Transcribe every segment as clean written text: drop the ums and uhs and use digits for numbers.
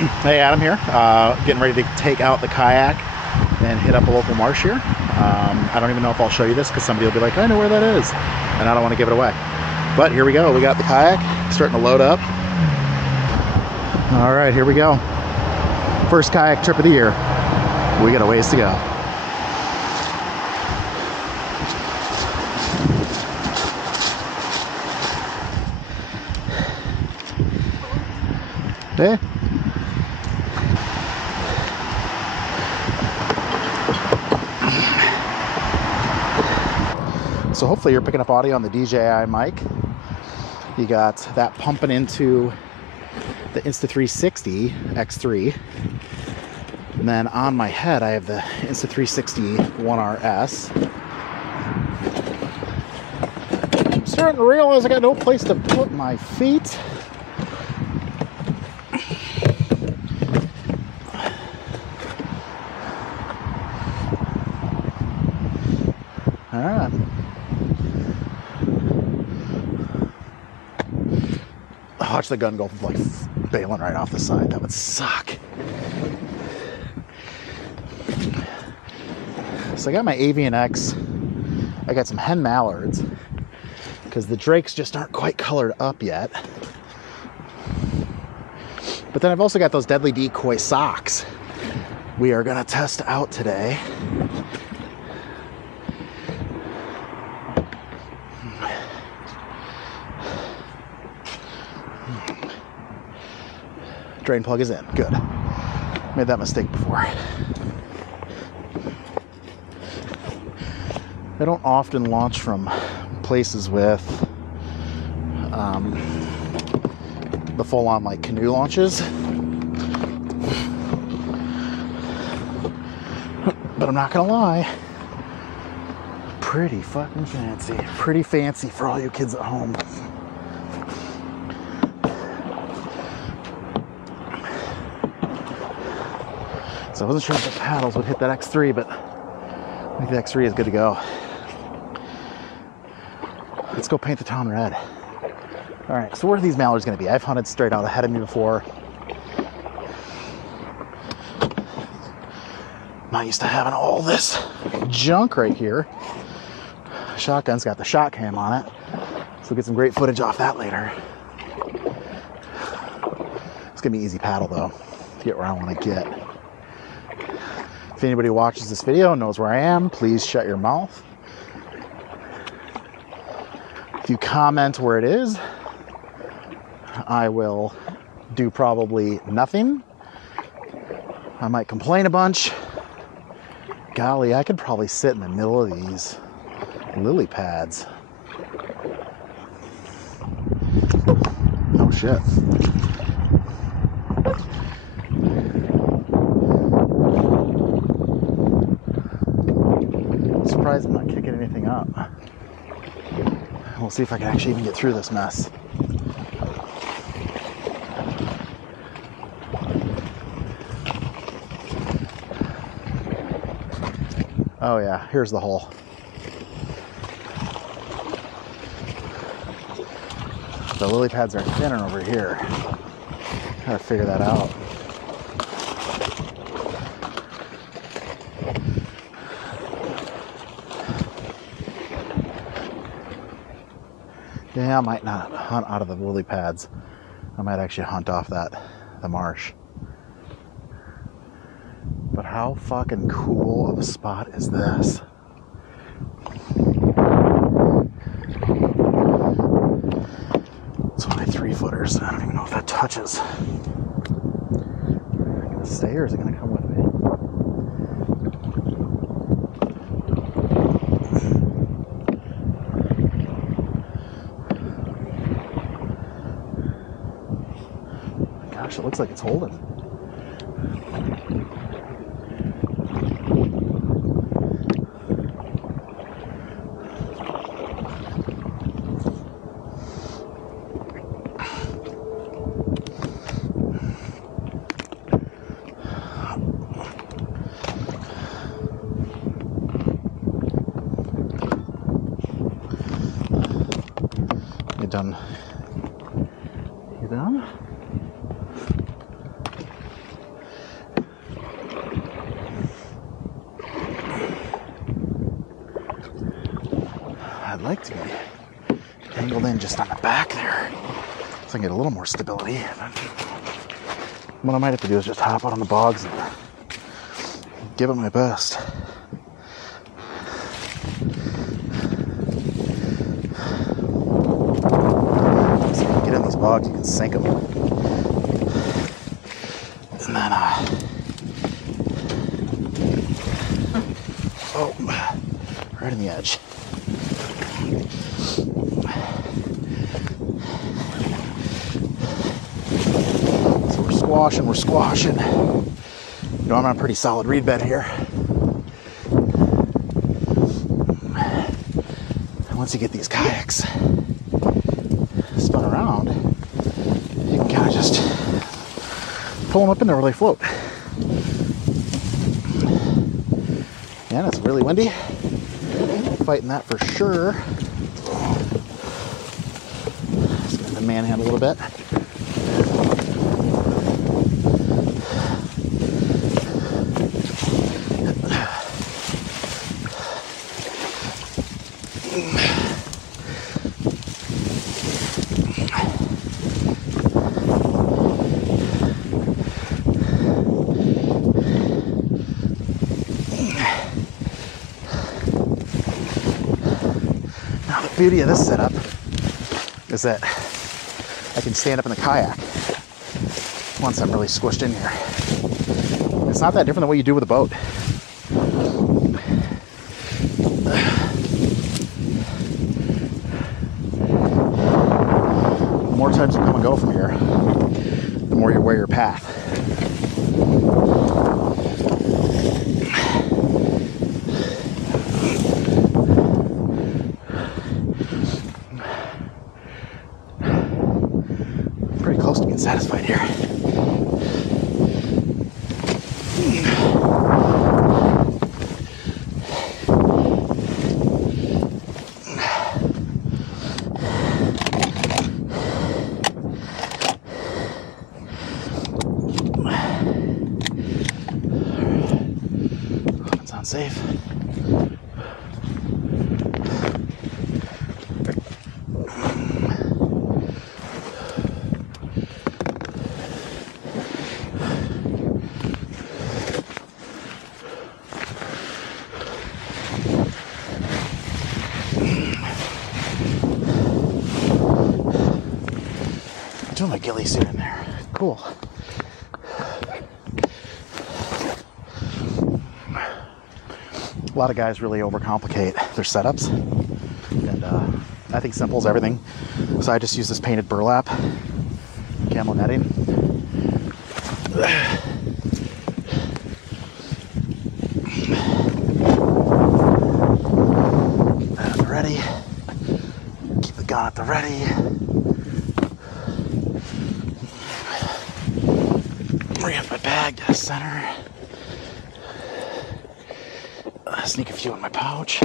Hey, Adam here. Getting ready to take out the kayak and hit up a local marsh here. I don't even know if I'll show you this because somebody will be like, I know where that is, and I don't want to give it away. But here we go. We got the kayak starting to load up. All right, here we go. First kayak trip of the year. We got a ways to go. Hey. So hopefully you're picking up audio on the DJI mic. You got that pumping into the Insta360 X3. And then on my head, I have the Insta360 X3. I'm starting to realize I got no place to put my feet. All right. Watch the gun go like bailing right off the side. That would suck. So I got my Avian X. I got some hen mallards because the drakes just aren't quite colored up yet. But then I've also got those Deadly Decoy socks we are gonna test out today. Drain plug is in. Good. Made that mistake before. I don't often launch from places with the full-on like canoe launches, but I'm not gonna lie, pretty fucking fancy. Pretty fancy for all you kids at home. So I wasn't sure if the paddles would hit that X3, but I think the X3 is good to go. Let's go paint the town red. All right, so where are these mallards gonna be? I've hunted straight out ahead of me before. Not used to having all this junk right here. Shotgun's got the shot cam on it, so we'll get some great footage off that later. It's gonna be easy paddle though, to get where I wanna get. If anybody watches this video and knows where I am, please shut your mouth. If you comment where it is, I will do probably nothing. I might complain a bunch. Golly, I could probably sit in the middle of these lily pads. Oh shit. Surprised I'm not kicking anything up. We'll see if I can actually even get through this mess. Oh yeah, here's the hole. The lily pads are thinner over here. Gotta figure that out. Yeah, I might not hunt out of the lily pads. I might actually hunt off the marsh. But how fucking cool of a spot is this? It's only 3-footers. I don't even know if that touches. Is it gonna stay or is it gonna come with me? Gosh, it looks like it's holding. You done? You done? like to be angled in just on the back there, so I can get a little more stability. What I might have to do is just hop out on the bogs and give it my best. So you can get in these bogs, you can sink them. And then, oh, right in the edge. So we're squashing. You know, I'm on a pretty solid reed bed here. And once you get these kayaks spun around, you can kind of just pull them up in there where they float. And it's really windy. Fighting that for sure. Just gonna manhandle a little bit. Now the beauty of this setup is that I can stand up in the kayak once I'm really squished in here. It's not that different than what you do with a boat. The more times you come and go from here, the more you wear your path. Pretty close to being satisfied here. It's unsafe. Doing my ghillie suit in there. Cool. A lot of guys really overcomplicate their setups, and I think simple is everything. So I just use this painted burlap, camel netting. That at the ready. Keep the gun at the ready. Bring up my bag to the center. Sneak a few in my pouch.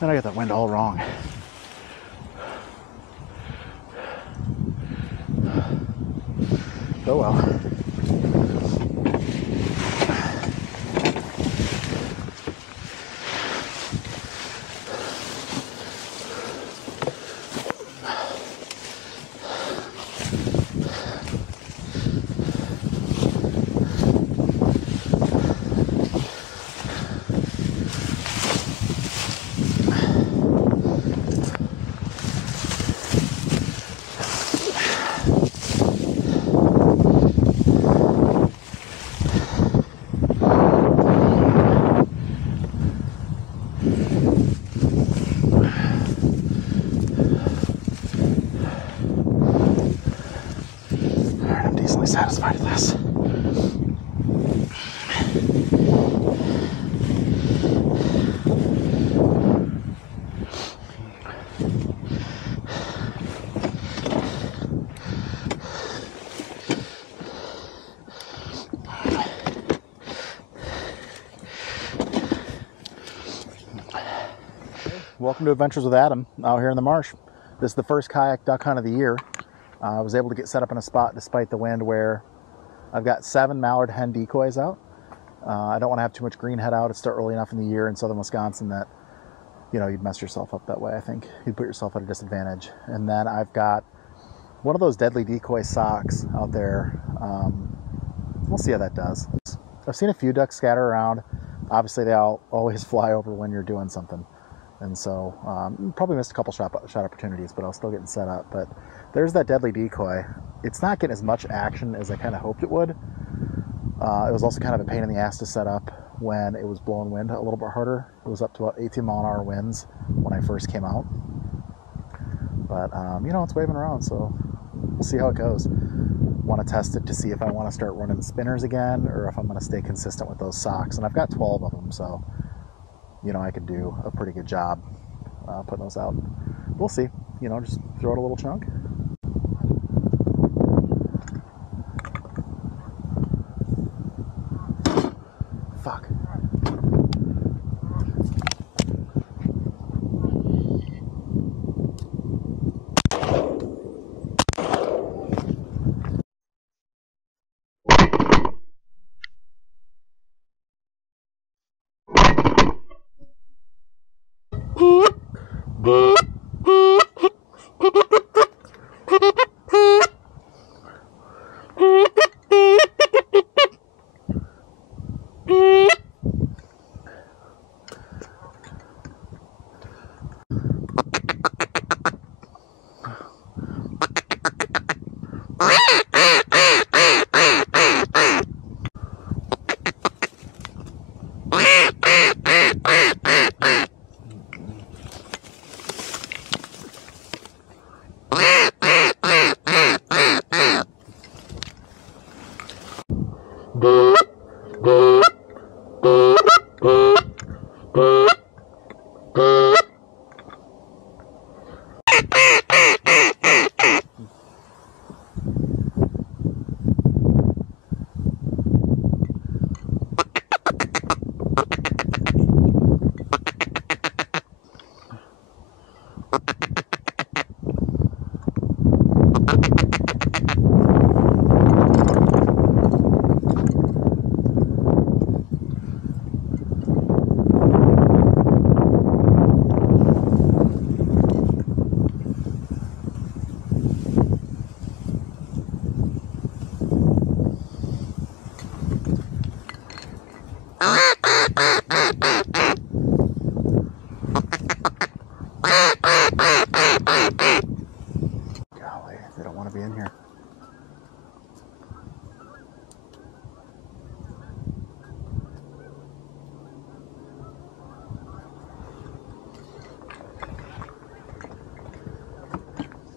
Then I got that wind all wrong. Oh well. satisfied with this. Welcome to Adventures with Adam out here in the marsh. This is the first kayak duck hunt of the year. I was able to get set up in a spot despite the wind where I've got 7 mallard hen decoys out. I don't want to have too much greenhead out. It's still early enough in the year in southern Wisconsin that, you know, you'd mess yourself up that way. I think you'd put yourself at a disadvantage. And then I've got one of those deadly decoy socks out there. We'll see how that does. I've seen a few ducks scatter around. Obviously, they always fly over when you're doing something. And so probably missed a couple shot opportunities, but I was still getting set up. But there's that deadly decoy. It's not getting as much action as I kind of hoped it would. It was also kind of a pain in the ass to set up when it was blowing wind a little bit harder. It was up to about 18 mile an hour winds when I first came out. But, you know, it's waving around, so we'll see how it goes. Want to test it to see if I want to start running spinners again or if I'm going to stay consistent with those socks. And I've got 12 of them, so, you know, I could do a pretty good job putting those out. We'll see. You know, just throw out a little chunk. Fuck. Golly, they don't want to be in here.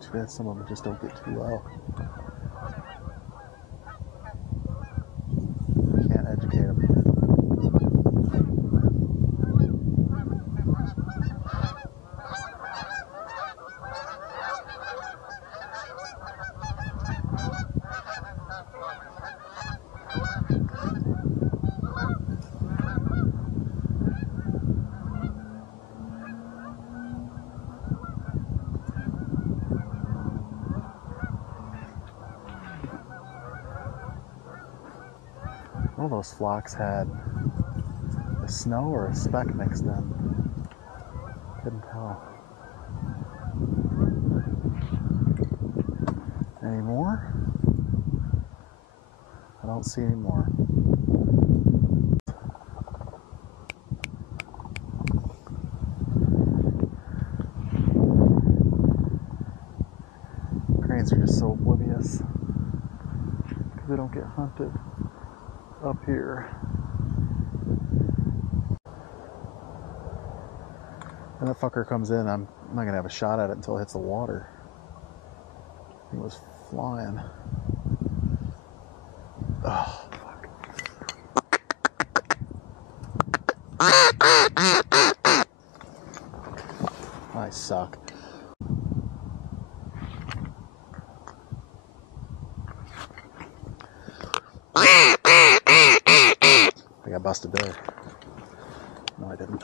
Too bad some of them just don't get too well. Can't educate them. One of those flocks had a snow or a speck mixed in. Couldn't tell. Any more? I don't see any more. Cranes are just so oblivious because they don't get hunted up here. And that fucker comes in, I'm not gonna have a shot at it until it hits the water. He was flying. Oh, I suck. I got busted there. No, I didn't.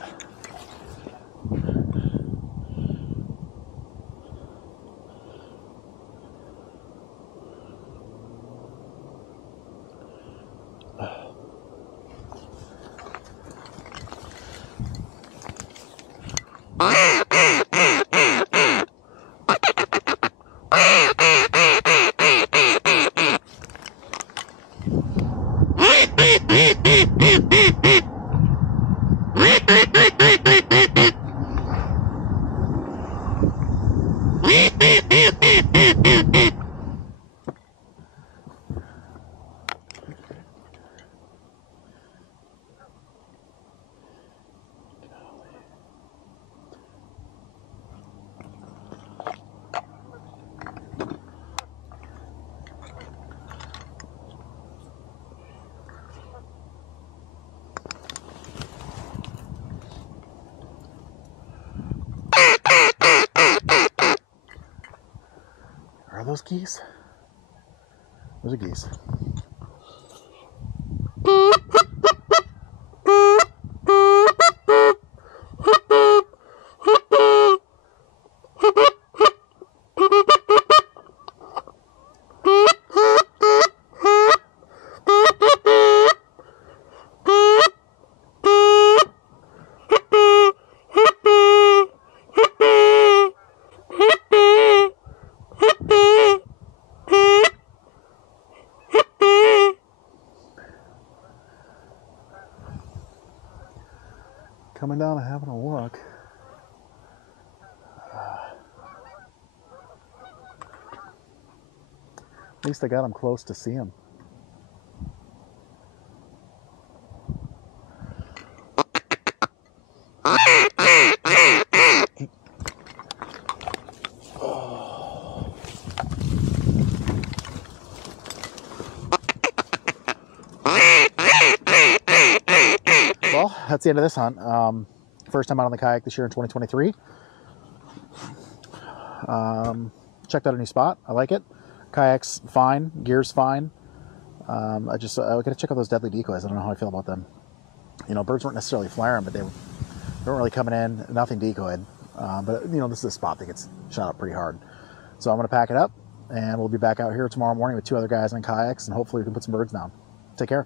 Are those geese? Those are geese. Coming down and having a look. At least I got them close to see them. Well, that's the end of this hunt. First time out on the kayak this year in 2023. Checked out a new spot. I like it. Kayak's fine. Gear's fine. I gotta check out those deadly decoys. I don't know how I feel about them. You know, birds weren't necessarily flaring, but they weren't really coming in. Nothing decoyed. But you know, this is a spot that gets shot up pretty hard. So I'm gonna pack it up, and we'll be back out here tomorrow morning with 2 other guys on kayaks, and hopefully we can put some birds down. Take care.